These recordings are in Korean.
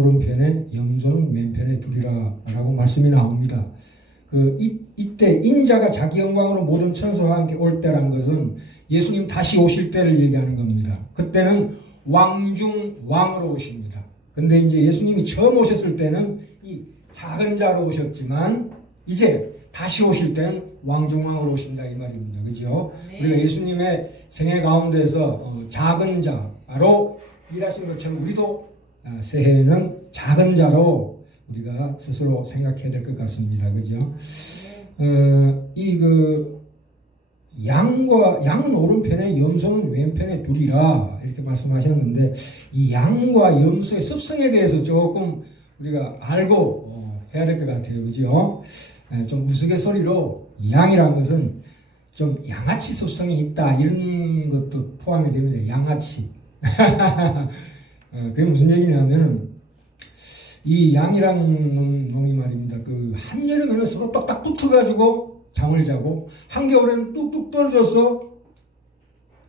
오른편에 염소는 왼편에 두리라라고 말씀이 나옵니다. 이때 인자가 자기 영광으로 모든 천사와 함께 올 때란 것은 예수님 다시 오실 때를 얘기하는 겁니다. 그때는 왕 중 왕으로 오십니다. 근데 이제 예수님이 처음 오셨을 때는 이 작은 자로 오셨지만 이제 다시 오실 때는 왕 중 왕으로 오신다 이 말입니다. 그죠? 네. 우리가 예수님의 생애 가운데서 작은 자로 일하신 것처럼 우리도 새해에는 작은 자로 우리가 스스로 생각해야 될 것 같습니다. 그죠? 양은 오른편에 염소는 왼편에 두리라 이렇게 말씀하셨는데 이 양과 염소의 습성에 대해서 조금 우리가 알고 해야 될 것 같아요. 그죠? 좀 우스갯소리로 양이라는 것은 좀 양아치 습성이 있다 이런 것도 포함이 됩니다. 양아치. 그게 무슨 얘기냐면 이 양이라는 놈이 말입니다. 한여름에는 서로 딱딱 붙어가지고 잠을 자고 한겨울에는 뚝뚝 떨어져서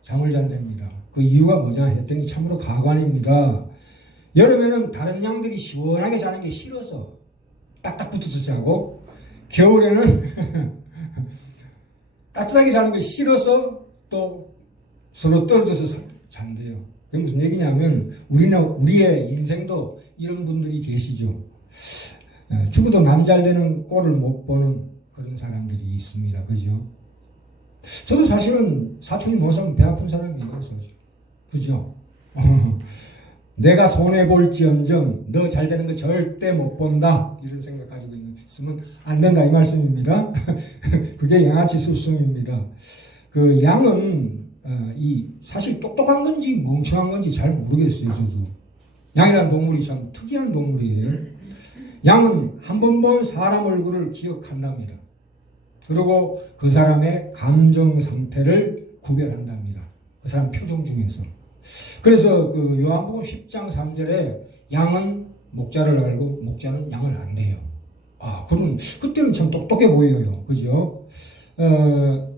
잠을 잔답니다. 그 이유가 뭐냐 했더니 참으로 가관입니다. 여름에는 다른 양들이 시원하게 자는 게 싫어서 딱딱 붙어서 자고 겨울에는 따뜻하게 자는 게 싫어서 또 서로 떨어져서 잔대요. 그게 무슨 얘기냐면 우리의 인생도 이런 분들이 계시죠. 죽어도 남 잘 되는 꼴을 못 보는 그런 사람들이 있습니다. 그죠? 저도 사실은 사촌이 못 살면 배 아픈 사람이에요. 그죠? 내가 손해볼지언정 너 잘 되는 거 절대 못 본다 이런 생각 가지고 있으면 안 된다 이 말씀입니다. 그게 양아치 습성입니다. 양은 사실 똑똑한 건지 멍청한 건지 잘 모르겠어요. 저도 양이라는 동물이 참 특이한 동물이에요. 양은 한 번 본 사람 얼굴을 기억한답니다. 그리고 그 사람의 감정 상태를 구별한답니다. 그 사람 표정 중에서. 그래서 요한복음 10장 3절에 양은 목자를 알고 목자는 양을 안대요. 그때는 참 똑똑해 보여요. 그죠?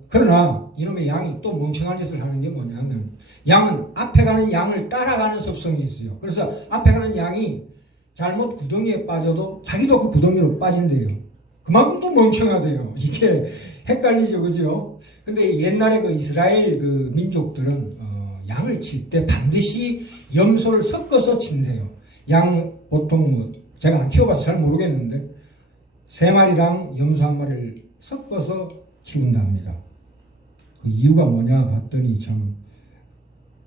그러나 이놈의 양이 또 멍청한 짓을 하는 게 뭐냐면 양은 앞에 가는 양을 따라가는 습성이 있어요. 그래서 앞에 가는 양이 잘못 구덩이에 빠져도 자기도 그 구덩이로 빠진대요. 그만큼 또 멍청하대요. 이게 헷갈리죠. 그죠? 근데 옛날에 이스라엘 민족들은 양을 칠 때 반드시 염소를 섞어서 친대요. 양 보통 제가 안 키워봐서 잘 모르겠는데 3마리랑 염소 1마리를 섞어서 키운답니다. 그 이유가 뭐냐 봤더니 참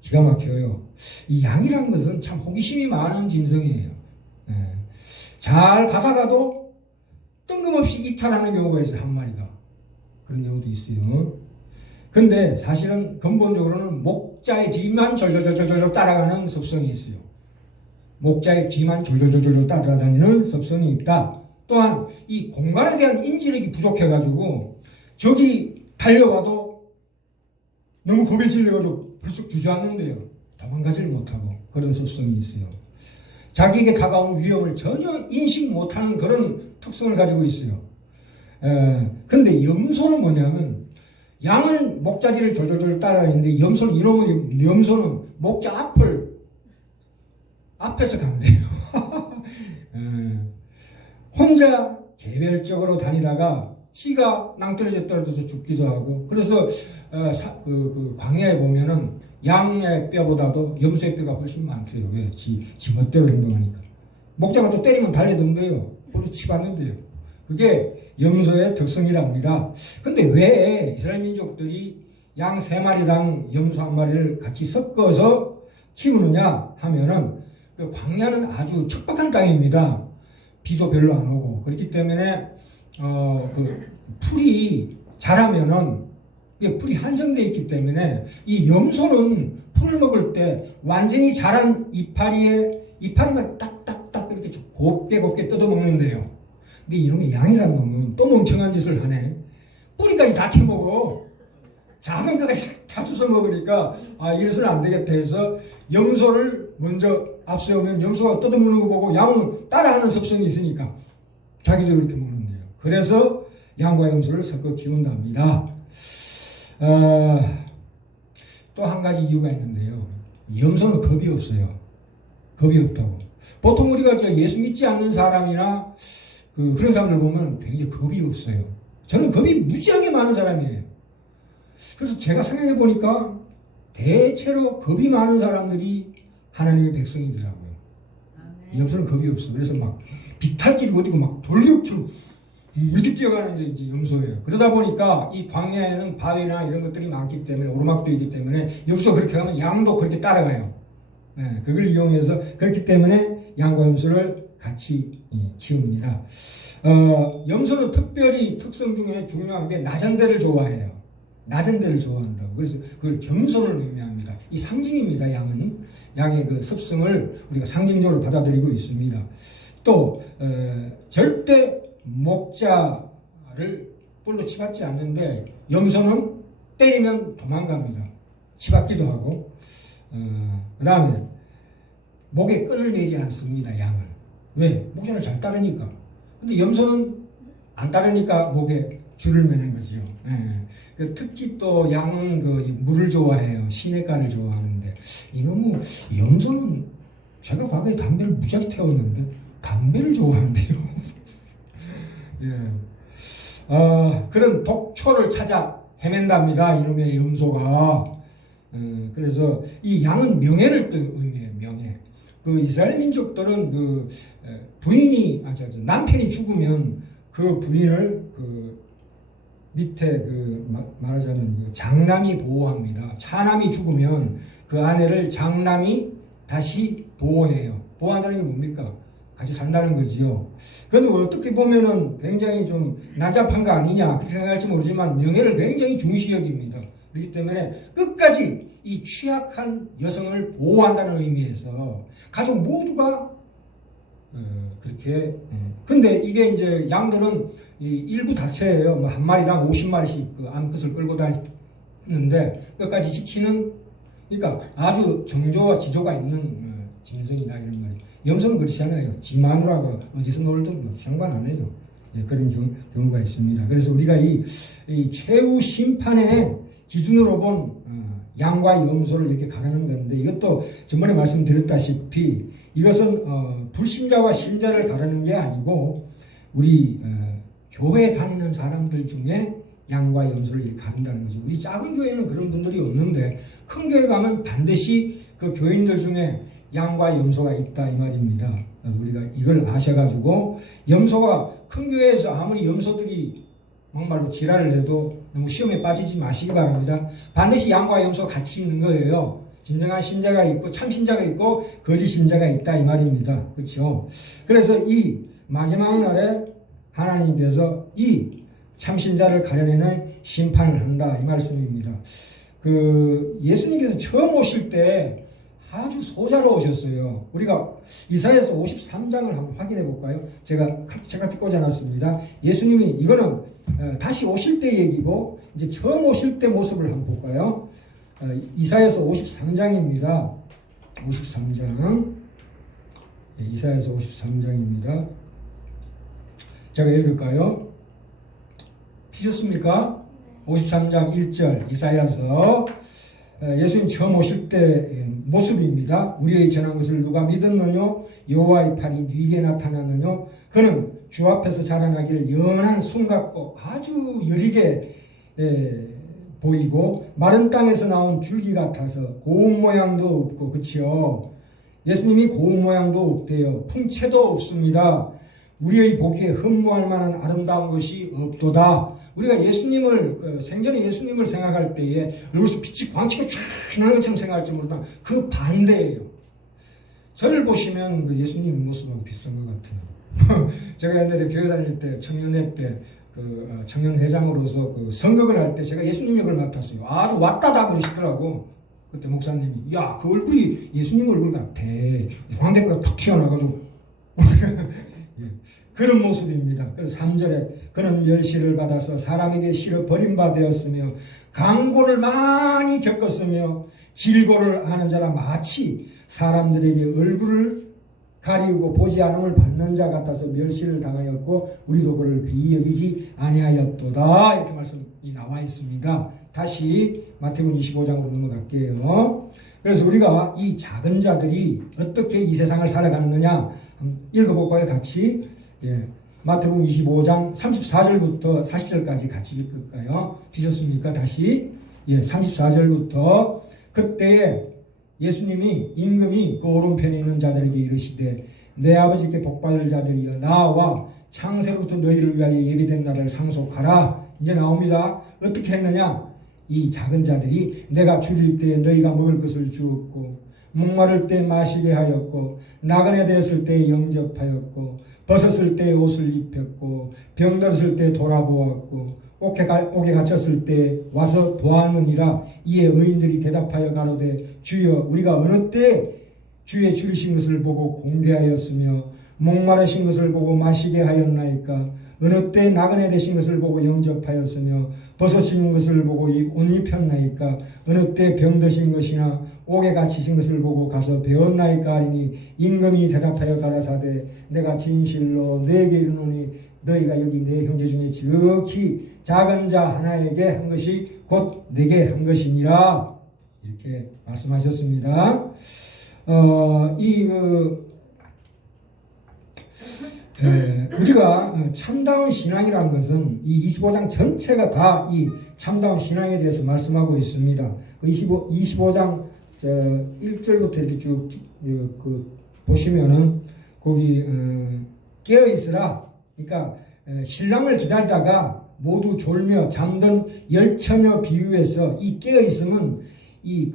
기가 막혀요. 이 양이란 것은 참 호기심이 많은 짐승이에요. 잘 가다가도 뜬금없이 이탈하는 경우가 있어요. 1마리가. 그런 경우도 있어요. 근데 사실은 근본적으로는 목자의 뒤만 졸졸졸졸 따라가는 습성이 있어요. 목자의 뒤만 졸졸졸졸 따라다니는 습성이 있다. 또한 이 공간에 대한 인지력이 부족해가지고 적이 달려와도 너무 겁에 질려가지고 벌써 주저앉는데요. 도망가지를 못하고 그런 습성이 있어요. 자기에게 다가오는 위협을 전혀 인식 못하는 그런 특성을 가지고 있어요. 그런데 염소는 뭐냐면 양은 목자지를 졸졸졸 따라다니는데 염소는 목자 앞에서 간대요. 혼자 개별적으로 다니다가 씨가 낭떠러져 떨어져서 죽기도 하고 그래서 광야에 보면은 양의 뼈보다도 염소의 뼈가 훨씬 많대요. 왜? 지 멋대로 행동하니까. 목자가 또 때리면 달려든대요. 볼로 치받는데요. 그게 염소의 특성이랍니다. 근데 왜 이스라엘 민족들이 양 3마리랑 염소 1마리를 같이 섞어서 키우느냐 하면은 광야는 아주 척박한 땅입니다. 비도 별로 안 오고 그렇기 때문에 풀이 자라면은 풀이 한정되어 있기 때문에 이 염소는 풀을 먹을 때 완전히 자란 이파리만 딱딱딱 이렇게 곱게 뜯어 먹는데요. 근데 이놈의 양이라는 놈은 또 멍청한 짓을 하네. 뿌리까지 다 캐먹어. 작은 거까지 다 주워 먹으니까 이래서는 안 되겠다 해서 염소를 먼저 앞세우면 염소가 뜯어 먹는 거 보고 양은 따라하는 습성이 있으니까 자기도 그렇게 먹는데요. 그래서 양과 염소를 섞어 키운답니다. 또 한 가지 이유가 있는데요. 염소는 겁이 없어요. 겁이 없다고. 보통 우리가 예수 믿지 않는 사람이나 그런 사람들 보면 굉장히 겁이 없어요. 저는 겁이 무지하게 많은 사람이에요. 그래서 제가 생각해 보니까 대체로 겁이 많은 사람들이 하나님의 백성이더라고요. 염소는 겁이 없어. 그래서 막 비탈길 어디고 막 돌격처럼 이렇게 뛰어가는 게 이제 염소예요. 그러다 보니까 이 광야에는 바위나 이런 것들이 많기 때문에 오르막도 있기 때문에 염소가 그렇게 가면 양도 그렇게 따라가요. 네, 그걸 이용해서 그렇기 때문에 양과 염소를 같이 키웁니다. 염소는 특별히 특성 중에 중요한 게 낮은 데를 좋아해요. 낮은 데를 좋아한다고. 그래서 그걸 겸손을 의미합니다. 이 상징입니다. 양의 그 습성을 우리가 상징적으로 받아들이고 있습니다. 또 절대 목자를 뿔로 치받지 않는데 염소는 때리면 도망갑니다. 치받기도 하고 그 다음에 목에 끈을 매지 않습니다. 양은. 왜? 목자를 잘 따르니까. 근데 염소는 안 따르니까 목에 줄을 매는 거죠. 특히 또 양은 물을 좋아해요. 시냇가를 좋아하는데 이놈의 염소는 제가 과거에 담배를 무지하게 태웠는데 담배를 좋아한대요. 그런 독초를 찾아 헤맨답니다. 이놈의 염소가. 그래서 이 양은 명예를 또 의미해요. 명예. 이스라엘 민족들은 남편이 죽으면 그 부인을 밑에 말하자면 장남이 보호합니다. 차남이 죽으면 그 아내를 장남이 다시 보호해요. 보호한다는 게 뭡니까? 같이 산다는 거지요. 그런데 어떻게 보면은 굉장히 좀 난잡한 거 아니냐 그렇게 생각할지 모르지만 명예를 굉장히 중시 여깁니다. 그렇기 때문에 끝까지 이 취약한 여성을 보호한다는 의미에서 가족 모두가 그렇게. 근데 이게 이제 양들은 일부 다체예요. 한 마리당 50마리씩 암컷을 끌고 다니는데 끝까지 지키는, 그러니까 아주 정조와 지조가 있는 짐승이다 이런 말이에요. 염소는 그렇지 않아요. 지 마누라가 어디서 놀든 상관 안 해요. 그런 경우가 있습니다. 그래서 우리가 이 최후 심판의 기준으로 본 양과 염소를 이렇게 가르는 건데, 이것도 전번에 말씀드렸다시피 이것은 불신자와 신자를 가르는 게 아니고 우리 교회 다니는 사람들 중에 양과 염소를 이렇게 가른다는 거죠. 우리 작은 교회는 그런 분들이 없는데 큰 교회 가면 반드시 그 교인들 중에 양과 염소가 있다 이 말입니다. 우리가 이걸 아셔가지고 염소가 큰 교회에서 아무리 염소들이 막말로 지랄을 해도 너무 시험에 빠지지 마시기 바랍니다. 반드시 양과 염소가 같이 있는 거예요. 진정한 신자가 있고 참 신자가 있고 거짓 신자가 있다 이 말입니다. 그렇죠? 그래서 이 마지막 날에 하나님께서 이 참 신자를 가려내는 심판을 한다 이 말씀입니다. 예수님께서 처음 오실 때 아주 소자로 오셨어요. 우리가 이사야서 53장을 한번 확인해 볼까요? 제가 책갈피 꽂아놨습니다. 예수님이 이거는 다시 오실 때 얘기고 이제 처음 오실 때 모습을 한번 볼까요? 이사야서 53장입니다. 53장. 이사야서 53장입니다. 제가 읽을까요? 피셨습니까? 53장 1절 이사야서. 예수님 처음 오실 때 모습입니다. 우리의 전한 것을 누가 믿었느뇨? 여호와의 팔이 네게 나타났느뇨? 그는 주 앞에서 자라나기를 연한 숨 같고 아주 여리게 보이고 마른 땅에서 나온 줄기 같아서 고운 모양도 없고, 그치요? 예수님이 고운 모양도 없대요. 풍채도 없습니다. 우리의 보기에 흠모할 만한 아름다운 것이 없도다. 우리가 예수님을 생전에 예수님을 생각할 때에 여기서 빛이 광채가 쫙 나는 것처럼 생각할지 모르지만 그 반대예요. 저를 보시면 예수님 모습하고 비슷한 것 같아요. 제가 옛날에 교회 다닐 때 청년회 때 청년회장으로서 선거를 할 때 제가 예수님 역을 맡았어요. 아주 왔다다 그러시더라고. 그때 목사님이 야, 그 얼굴이 예수님 얼굴 같아. 광대뼈가 툭 튀어나와가지고 그런 모습입니다. 그래서 3절에 그는 멸시를 받아서 사람에게 실어 버림받았으며 강고를 많이 겪었으며 질고를 하는 자라 마치 사람들에게 얼굴을 가리우고 보지 않음을 받는 자 같아서 멸시를 당하였고 우리도 그를 귀히 여기지 아니하였도다. 이렇게 말씀이 나와 있습니다. 다시 마태복음 25장으로 넘어갈게요. 그래서 우리가 이 작은 자들이 어떻게 이 세상을 살아갔느냐 읽어볼까요? 같이. 예. 마태복음 25장 34절부터 40절까지 같이 읽을까요? 주셨습니까? 다시. 예, 34절부터 그때 예수님이 임금이 그 오른편에 있는 자들에게 이르시되 내 아버지께 복받을 자들이여 나와 창세로부터 너희를 위하여 예비된 날을 상속하라. 이제 나옵니다. 어떻게 했느냐? 이 작은 자들이 내가 줄일 때 너희가 먹을 것을 주었고 목마를 때 마시게 하였고 나그네 되었을 때 영접하였고 벗었을 때 옷을 입혔고 병들었을 때 돌아보았고 옥에 갇혔을 때 와서 보았느니라. 이에 의인들이 대답하여 가로되 주여 우리가 어느 때 주의 줄이신 것을 보고 공개하였으며 목마르신 것을 보고 마시게 하였나이까. 어느 때 나그네 되신 것을 보고 영접하였으며 벗으신 것을 보고 옷 입혔나이까. 어느 때 병드신 것이나 옥에 갇히신 것을 보고 가서 배웠나이까 하리니 임금이 대답하여 가라사대 내가 진실로 너에게 이르노니 너희가 여기 내 형제 중에 지극히 작은 자 하나에게 한 것이 곧 내게 한 것이니라. 이렇게 말씀하셨습니다. 우리가 참다운 신앙이라는 것은 이 25장 전체가 다 이 참다운 신앙에 대해서 말씀하고 있습니다. 25장 1절부터 이렇게 쭉 보시면은 거기 깨어 있으라. 그러니까 신랑을 기다리다가 모두 졸며 잠든 열처녀 비유에서 이 깨어 있음은 이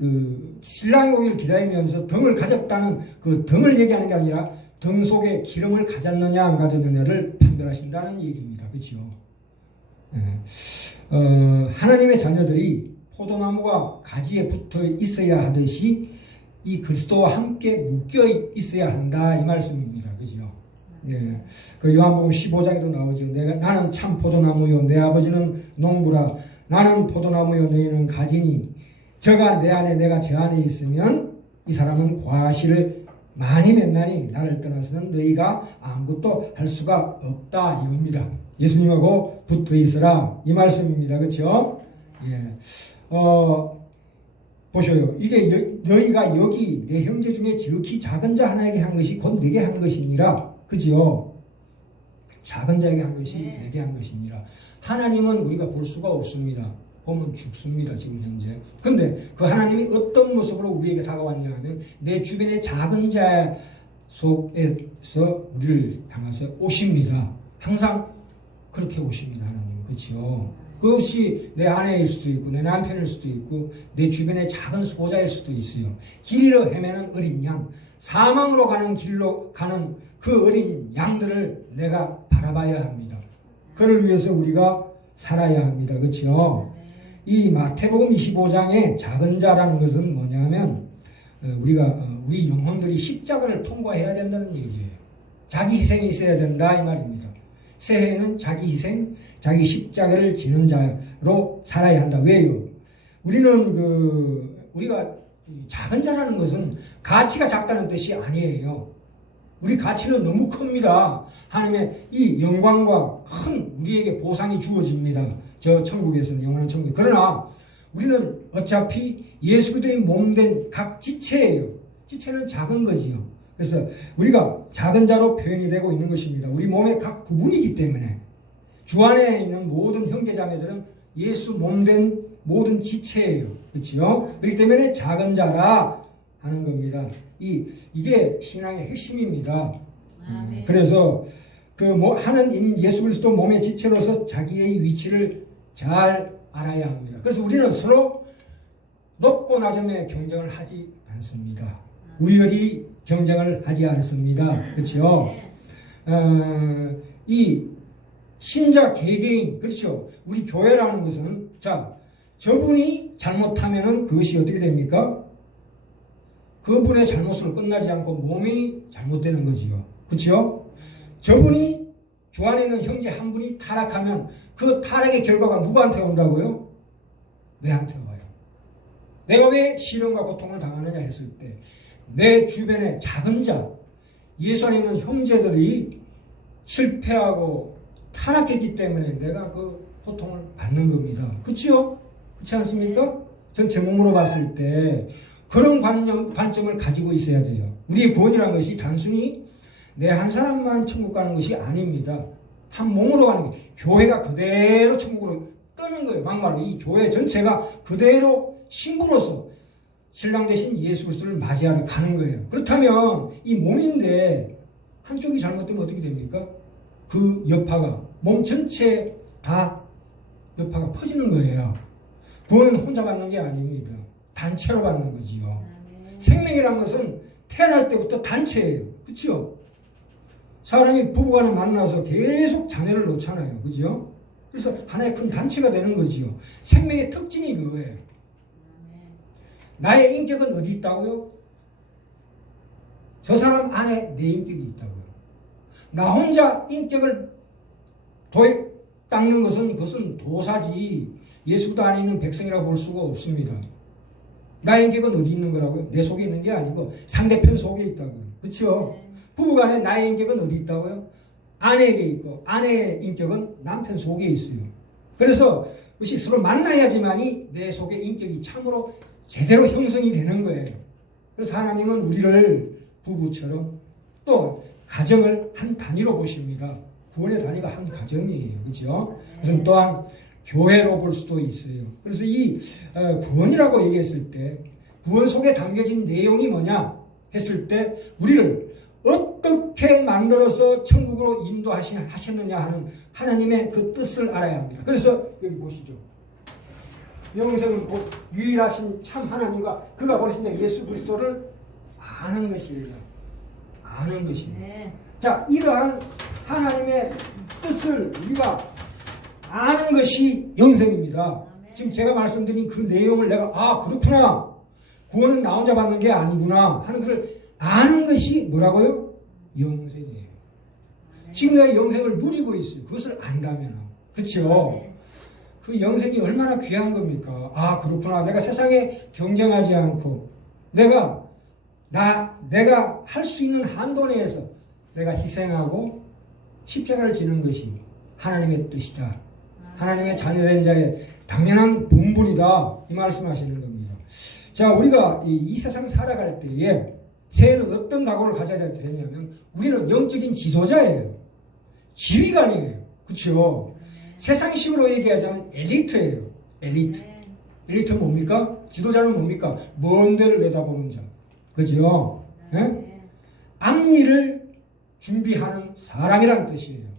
신랑이 오기를 기다리면서 등을 가졌다는 그 등을 얘기하는 게 아니라 등 속에 기름을 가졌느냐 안 가졌느냐를 판별하신다는 얘기입니다. 그렇죠? 하나님의 자녀들이 포도나무가 가지에 붙어 있어야 하듯이 이 그리스도와 함께 묶여 있어야 한다 이 말씀입니다. 그죠? 예. 그 요한복음 15장에도 나오죠. 나는 참 포도나무요 내 아버지는 농부라. 나는 포도나무요 너희는 가지니 저가 내 안에 내가 저 안에 있으면 이 사람은 과실을 많이 맺나니 나를 떠나서는 너희가 아무것도 할 수가 없다 이겁니다. 예수님하고 붙어 있으라 이 말씀입니다. 그렇죠? 예. 보셔요. 이게 너희가 여기 내 형제 중에 지극히 작은 자 하나에게 한 것이 곧 내게 한 것이니라. 그죠? 작은 자에게 한 것이 내게 한 것이니라. 하나님은 우리가 볼 수가 없습니다. 보면 죽습니다. 지금 현재. 근데 그 하나님이 어떤 모습으로 우리에게 다가왔냐 하면 내 주변의 작은 자 속에서 우리를 향해서 오십니다. 항상 그렇게 오십니다. 하나님. 그렇죠? 그것이 내 아내일 수도 있고 내 남편일 수도 있고 내 주변의 작은 소자일 수도 있어요. 길 잃어 헤매는 어린 양, 사망으로 가는 길로 가는 그 어린 양들을 내가 바라봐야 합니다. 그를 위해서 우리가 살아야 합니다. 그렇죠? 이 마태복음 25장의 작은 자라는 것은 뭐냐면 우리 영혼들이 십자가를 통과해야 된다는 얘기예요. 자기 희생이 있어야 된다 이 말입니다. 새해에는 자기 희생, 자기 십자가를 지는 자로 살아야 한다. 왜요? 우리가 작은 자라는 것은 가치가 작다는 뜻이 아니에요. 우리 가치는 너무 큽니다. 하나님의 이 영광과 큰 우리에게 보상이 주어집니다. 저 천국에서는 영원한 천국. 그러나 우리는 어차피 예수 그리스도의 몸된 각 지체예요. 지체는 작은 거지요. 그래서 우리가 작은 자로 표현이 되고 있는 것입니다. 우리 몸의 각 부분이기 때문에 주 안에 있는 모든 형제자매들은 예수 몸된 모든 지체예요. 그렇죠? 그렇기 때문에 작은 자라 하는 겁니다. 이게 신앙의 핵심입니다. 그래서 하나님 예수 그리스도 몸의 지체로서 자기의 위치를 잘 알아야 합니다. 그래서 우리는 서로 높고 낮음의 경쟁을 하지 않습니다. 우열이 경쟁을 하지 않습니다. 그렇죠? 이 신자 개개인, 그렇죠? 우리 교회라는 것은 저분이 잘못하면은 그것이 어떻게 됩니까? 그분의 잘못으로 끝나지 않고 몸이 잘못되는 거지요. 그렇죠? 저분이 주 안에 있는 형제 한 분이 타락하면 그 타락의 결과가 누구한테 온다고요? 내한테 와요. 내가 왜 시련과 고통을 당하느냐 했을 때 내 주변의 작은 자, 예수 안에 있는 형제들이 실패하고 타락했기 때문에 내가 그 고통을 받는 겁니다. 그렇죠? 그렇지 않습니까? 전 제 몸으로 봤을 때 그런 관점을 가지고 있어야 돼요. 우리의 구원이라는 것이 단순히 내 한 사람만 천국 가는 것이 아닙니다. 한 몸으로 가는 게, 교회가 그대로 천국으로 뜨는 거예요. 막말로 이 교회 전체가 그대로 신부로서 신랑 되신 예수 그리스도를 맞이하러 가는 거예요. 그렇다면 이 몸인데 한쪽이 잘못되면 어떻게 됩니까? 그 여파가 몸 전체에 다 여파가 퍼지는 거예요. 구원은 혼자 받는 게 아닙니다. 단체로 받는 거지요. 생명이라는 것은 태어날 때부터 단체예요. 그렇죠? 사람이 부부간에 만나서 계속 자녀를 놓잖아요. 그죠? 그래서 하나의 큰 단체가 되는 거지요. 생명의 특징이 그거예요. 나의 인격은 어디 있다고요? 저 사람 안에 내 인격이 있다고요. 나 혼자 인격을 닦는 것은 그것은 도사지 예수도 안에 있는 백성이라고 볼 수가 없습니다. 나의 인격은 어디 있는 거라고요? 내 속에 있는 게 아니고 상대편 속에 있다고요. 그렇죠? 부부간에 나의 인격은 어디 있다고요? 아내에게 있고 아내의 인격은 남편 속에 있어요. 그래서 그것이 서로 만나야지만이 내 속의 인격이 참으로 제대로 형성이 되는 거예요. 그래서 하나님은 우리를 부부처럼 또 가정을 한 단위로 보십니다. 구원의 단위가 한 가정이에요. 그렇죠? 그래서 또한 교회로 볼 수도 있어요. 그래서 이 구원이라고 얘기했을 때 구원 속에 담겨진 내용이 뭐냐 했을 때 우리를 어떻게 만들어서 천국으로 인도하셨느냐 하는 하나님의 그 뜻을 알아야 합니다. 그래서 여기 보시죠. 영생은 곧 유일하신 참 하나님과 그가 보내신 예수 그리스도를 아는 것이에요. 아는 것입니다. 네. 자, 이러한 하나님의 뜻을 우리가 아는 것이 영생입니다. 네. 지금 제가 말씀드린 그 내용을 내가 그렇구나. 구원은 나 혼자 받는 게 아니구나 하는 것을 아는 것이 뭐라고요? 영생이에요. 네. 지금 내가 영생을 누리고 있어요. 그것을 안다면. 그렇죠? 네. 그 영생이 얼마나 귀한 겁니까? 그렇구나. 내가 세상에 경쟁하지 않고 내가 할 수 있는 한도 내에서 내가 희생하고 십자가를 지는 것이 하나님의 뜻이다. 하나님의 자녀된 자의 당연한 본분이다. 이 말씀하시는 겁니다. 자, 우리가 이 세상 살아갈 때에 새해는 어떤 각오를 가져야 되냐면 우리는 영적인 지도자예요. 지휘관이에요. 그렇죠? 세상식으로 얘기하자면 엘리트예요. 엘리트. 엘리트는 뭡니까? 지도자는 뭡니까? 먼 데를 내다보는 자. 그죠? 네? 앞일을 준비하는 사람이라는 뜻이에요.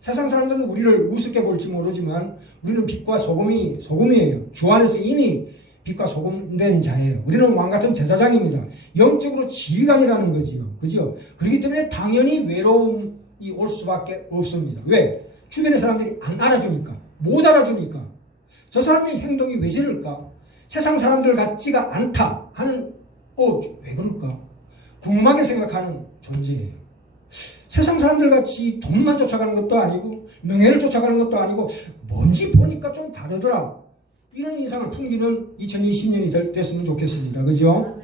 세상 사람들은 우리를 우습게 볼지 모르지만 우리는 빛과 소금이에요. 주 안에서 이미 빛과 소금 된 자예요. 우리는 왕같은 제사장입니다. 영적으로 지휘관이라는 거지요. 그죠? 그렇기 때문에 당연히 외로움이 올 수밖에 없습니다. 왜? 주변의 사람들이 안 알아주니까, 못 알아주니까. 저 사람의 행동이 왜 저럴까? 세상 사람들 같지가 않다 하는, 왜 그럴까? 궁금하게 생각하는 존재예요. 세상 사람들 같이 돈만 쫓아가는 것도 아니고, 명예를 쫓아가는 것도 아니고, 뭔지 보니까 좀 다르더라. 이런 인상을 풍기는 2020년이 됐으면 좋겠습니다. 그죠?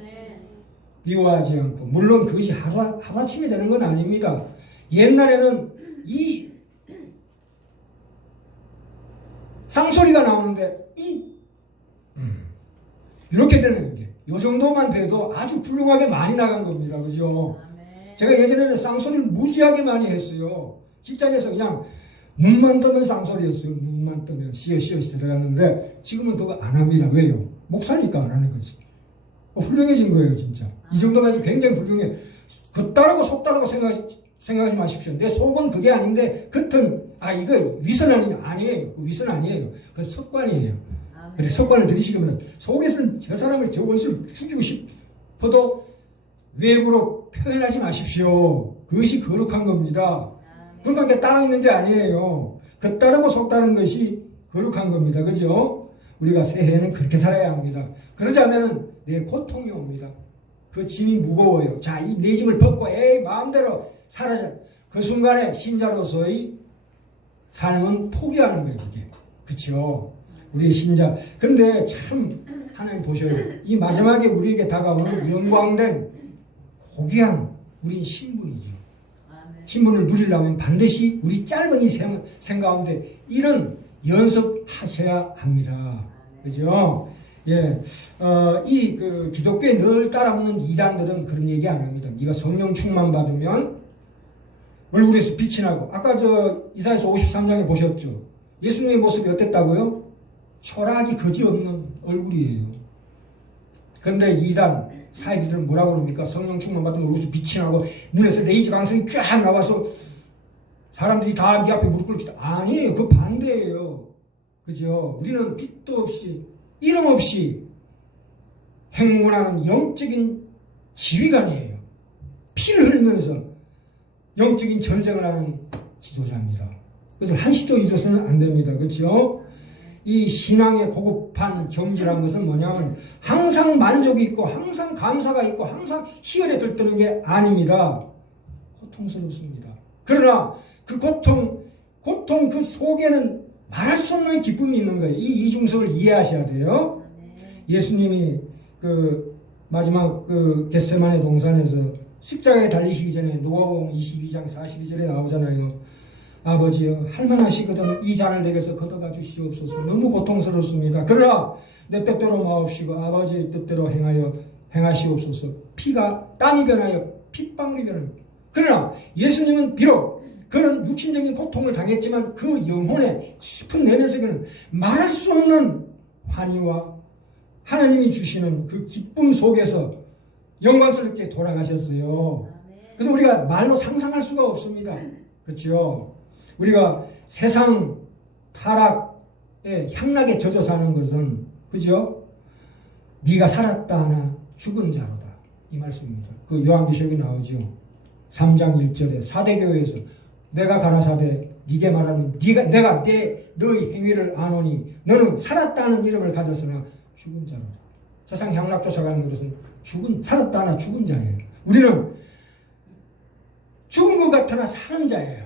미워하지 않고. 물론 그것이 하루아침에 되는 건 아닙니다. 옛날에는 쌍소리가 나오는데 이렇게 되는 게 이 정도만 돼도 아주 훌륭하게 많이 나간 겁니다. 그죠? 제가 예전에는 쌍소리를 무지하게 많이 했어요. 직장에서 그냥 눈만 뜨면 쌍소리였어요. 눈만 뜨면 시어시어시 들어갔는데 지금은 그거 안 합니다. 왜요? 목사니까 안 하는 거지. 훌륭해진 거예요. 진짜. 이 정도면 아주 굉장히 훌륭해. 겉다르고 속다르고 생각하지 마십시오. 내 속은 그게 아닌데 겉은 이거 위선 아니에요. 위선 아니에요. 그 습관이에요. 그래서 습관을 들이시면 속에서는 저 사람을 저 원수를 죽이고 싶어도 외부로 표현하지 마십시오. 그것이 거룩한 겁니다. 그러니까 따르는 게 아니에요. 겉다르고 속다른 것이 거룩한 겁니다. 그죠? 우리가 새해에는 그렇게 살아야 합니다. 그러자면 내 고통이 옵니다. 그 짐이 무거워요. 자, 이 내 짐을 벗고 마음대로 살아자. 그 순간에 신자로서의 삶은 포기하는 거예요. 그게. 그렇죠? 우리의 신자. 근데 참 하나님 보셔요. 이 마지막에 우리에게 다가오는 영광된 고귀한 우리 신분이죠. 신분을 누리려면 반드시 우리 짧은 이 생 가운데 이런 연습하셔야 합니다. 그죠? 예, 이 기독교에 늘 따라붙는 이단들은 그런 얘기 안 합니다. 네가 성령 충만 받으면 얼굴에서 빛이 나고, 아까 이사야서 53장에 보셨죠? 예수님의 모습이 어땠다고요? 초라하기 거지없는 얼굴이에요. 근데 이단 사이비들은 뭐라고 그럽니까? 성령 충만 받으면 얼굴에서 빛이 나고 눈에서 레이저 광선이 쫙 나와서 사람들이 다 네 앞에 무릎 꿇기. 아니에요. 그 반대예요. 그죠? 우리는 빛도 없이 이름 없이 행군하는 영적인 지휘관이에요. 피를 흘리면서 영적인 전쟁을 하는 지도자입니다. 그래서 한시도 잊어서는 안 됩니다. 그렇죠? 이 신앙의 고급한 경지라는 것은 뭐냐면 항상 만족이 있고 항상 감사가 있고 항상 희열에 들뜨는 게 아닙니다. 고통스럽습니다. 그러나 그 고통 그 속에는 말할 수 없는 기쁨이 있는 거예요. 이 이중성을 이해하셔야 돼요. 예수님이 마지막 겟세마네 동산에서 십자가에 달리시기 전에 누가복음 22장 42절에 나오잖아요. 아버지여 할만하시거든 이 잔을 내게서 걷어가 주시옵소서. 너무 고통스럽습니다. 그러나 내 뜻대로 마옵시고 아버지의 뜻대로 행하시옵소서. 땀이 변하여 핏방울이 변하여. 그러나 예수님은 비록 그런 육신적인 고통을 당했지만 그 영혼의 깊은 내면 속에는 말할 수 없는 환희와 하나님이 주시는 그 기쁨 속에서 영광스럽게 돌아가셨어요. 그래서 우리가 말로 상상할 수가 없습니다. 그렇죠? 우리가 세상 타락의 향락에 젖어 사는 것은 그죠? 네가 살았다 하나 죽은 자로다. 이 말씀입니다. 그 요한계시록에 나오죠. 3장 1절에 사대교회에서 내가 가라사대 네게 말하는 내가 너의 행위를 아노니 너는 살았다는 이름을 가졌으나 죽은 자로다. 세상 향락 쫓아가는 것은 살았다 하나 죽은 자예요. 우리는 죽은 것 같으나 사는 자예요.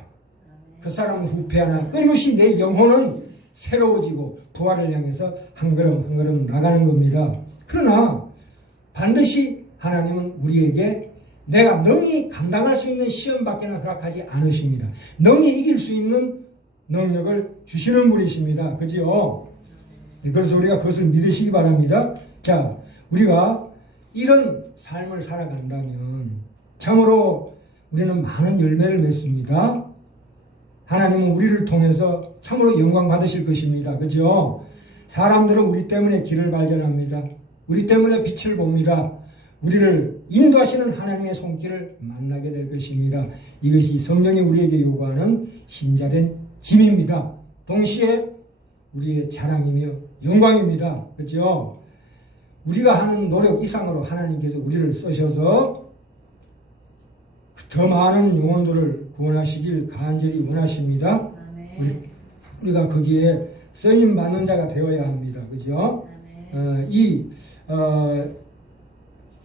그 사람은 후패하나 끊임없이 내 영혼은 새로워지고 부활을 향해서 한 걸음 한 걸음 나가는 겁니다. 그러나 반드시 하나님은 우리에게 내가 능히 감당할 수 있는 시험밖에는 허락하지 않으십니다. 능히 이길 수 있는 능력을 주시는 분이십니다. 그죠? 그래서 우리가 그것을 믿으시기 바랍니다. 자, 우리가 이런 삶을 살아간다면 참으로 우리는 많은 열매를 맺습니다. 하나님은 우리를 통해서 참으로 영광 받으실 것입니다. 그죠? 사람들은 우리 때문에 길을 발견합니다. 우리 때문에 빛을 봅니다. 우리를 인도하시는 하나님의 손길을 만나게 될 것입니다. 이것이 성령이 우리에게 요구하는 신자된 짐입니다. 동시에 우리의 자랑이며 영광입니다. 그렇죠? 우리가 하는 노력 이상으로 하나님께서 우리를 쓰셔서 더 많은 영혼들을 구원하시길 간절히 원하십니다. 우리가 거기에 쓰임 받는 자가 되어야 합니다. 그죠?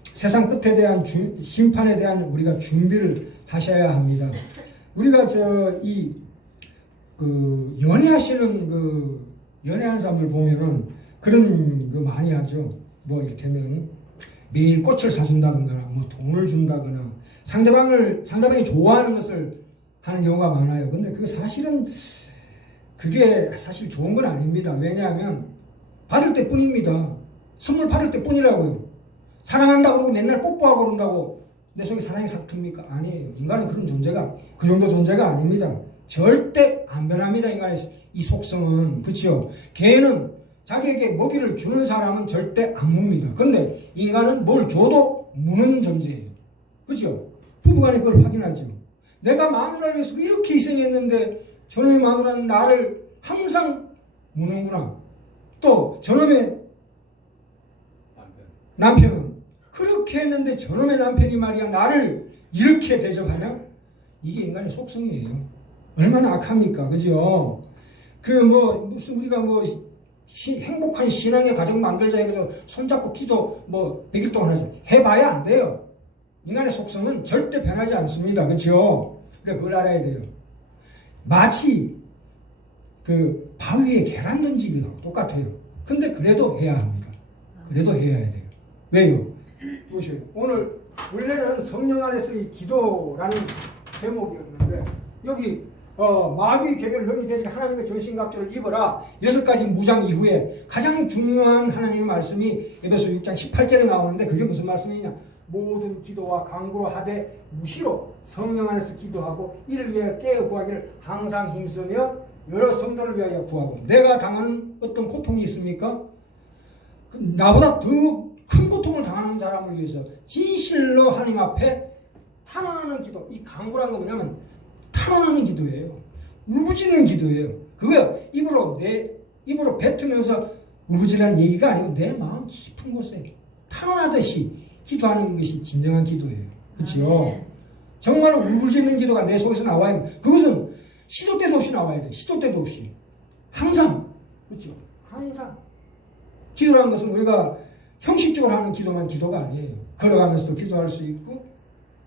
세상 끝에 대한 심판에 대한 우리가 준비를 하셔야 합니다. 우리가 연애하는 사람들 보면은 그런 거 많이 하죠. 뭐 이를테면 매일 꽃을 사준다거나 뭐 돈을 준다거나 상대방이 좋아하는 것을 하는 경우가 많아요. 근데 그게 사실 좋은 건 아닙니다. 왜냐하면 받을 때 뿐입니다. 선물 받을 때 뿐이라고요. 사랑한다고 그러고 맨날 뽀뽀하고 그런다고 내 속에 사랑이 싹 틉니까? 아니에요. 인간은 그 정도 존재가 아닙니다. 절대 안 변합니다. 인간의 이 속성은. 그렇죠? 개는 자기에게 먹이를 주는 사람은 절대 안 묵니다. 근데 인간은 뭘 줘도 무는 존재예요. 그렇죠? 부부간에 그걸 확인하죠. 내가 마누라를 위해서 이렇게 희생했는데 저놈의 마누라는 나를 항상 무는구나. 또 저놈의 남편은 그렇게 했는데 저놈의 남편이 말이야 나를 이렇게 대접하냐? 이게 인간의 속성이에요. 얼마나 악합니까? 그죠? 무슨 우리가 행복한 신앙의 가정 만들자 해서 손잡고 기도 100일 동안 하죠. 해봐야 안 돼요. 인간의 속성은 절대 변하지 않습니다. 그죠? 그래, 그걸 알아야 돼요. 마치 바위에 계란 던지기랑 똑같아요. 근데 그래도 해야 합니다. 그래도 해야 돼요. 왜요? 보세요. 오늘 원래는 성령 안에서 이 기도라는 제목이었는데 여기 마귀의 계계를 너희 대신 하나님의 전신갑주를 입어라. 6가지 무장 이후에 가장 중요한 하나님의 말씀이 에베소 6장 18절에 나오는데 그게 무슨 말씀이냐? 모든 기도와 간구로 하되 무시로 성령 안에서 기도하고 이를 위하여 깨어 구하기를 항상 힘쓰며 여러 성도를 위하여 구하고. 내가 당하는 어떤 고통이 있습니까? 나보다 더 큰 고통을 당하는 사람을 위해서 진실로 하나님 앞에 탄원하는 기도. 이 간구란 거 뭐냐면 탄원하는 기도예요. 울부짖는 기도예요. 그거 입으로 뱉으면서 울부짖는 얘기가 아니고 내 마음 깊은 곳에 탄원하듯이 기도하는 것이 진정한 기도예요. 그렇죠? 정말 울부짖는 기도가 내 속에서 나와야 합니다. 그것은 시도 때도 없이 나와야 돼요. 시도 때도 없이. 항상. 그렇죠? 항상. 기도라는 것은 우리가 형식적으로 하는 기도만 기도가 아니에요. 걸어가면서도 기도할 수 있고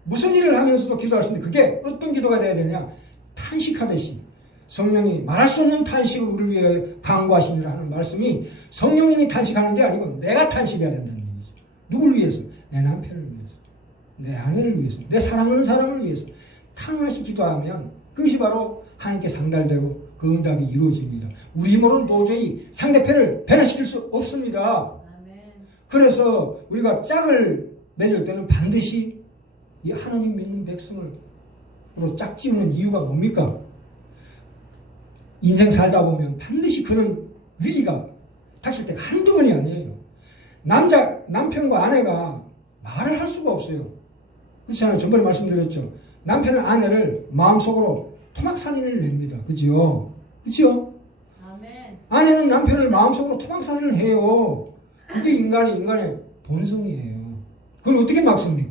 무슨 일을 하면서도 기도할 수 있는데 그게 어떤 기도가 돼야 되냐? 탄식하듯이 성령이 말할 수 없는 탄식을 우리를 위해 강구하시니라 하는 말씀이 성령님이 탄식하는 게 아니고 내가 탄식해야 된다는 얘기죠. 누굴 위해서? 내 남편을 위해서, 내 아내를 위해서, 내 사랑하는 사람을 위해서 탄원하시 기도하면 그것이 바로 하나님께 상달되고 그 응답이 이루어집니다. 우리 힘으로는 도저히 상대편을 변화시킬 수 없습니다. 그래서 우리가 짝을 맺을 때는 반드시 이 하나님 믿는 백성으로 짝 지우는 이유가 뭡니까? 인생 살다 보면 반드시 그런 위기가 닥칠 때가 한두 번이 아니에요. 남편과 아내가 말을 할 수가 없어요. 그렇잖아요. 전번에 말씀드렸죠. 남편은 아내를 마음속으로 토막살인을 냅니다. 그죠? 그죠? 아멘. 아내는 남편을 마음속으로 토막살인을 해요. 그게 인간의 본성이에요. 그걸 어떻게 막습니까?